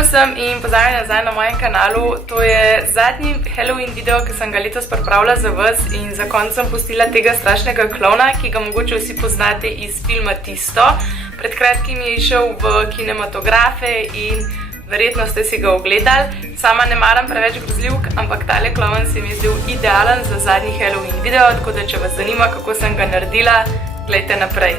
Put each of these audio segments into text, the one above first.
Živijo sem in pozdravljeni nazaj na mojem kanalu. To je zadnji Halloween video, ki sem ga letos pripravila za vas in za konec sem pustila tega strašnega klovna, ki ga mogoče vsi poznate iz filma Tisto. Pred kratkim je išel v kinematografe in verjetno ste si ga ogledali. Sama ne maram preveč grozljivk, ampak tale klovn se mi zdel idealen za zadnji Halloween video, tako da če vas zanima, kako sem ga naredila, gledajte naprej.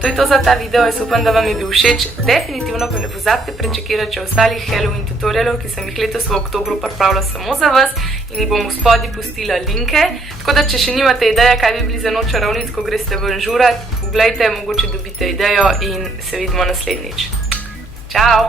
To je to za ta video, jaz upam, da vam je bil všeč. Definitivno pa ne pozabite prečekirati še ostalih Halloween tutorialov, ki sem jih letos v oktobru pripravila samo za vas in jih bom v spodaj pustila linke. Tako da, če še nimate ideje, kaj bi bili za noč čarovnic, ko greste ven žurat, poglejte, mogoče dobite idejo in se vidimo naslednjič. Čau!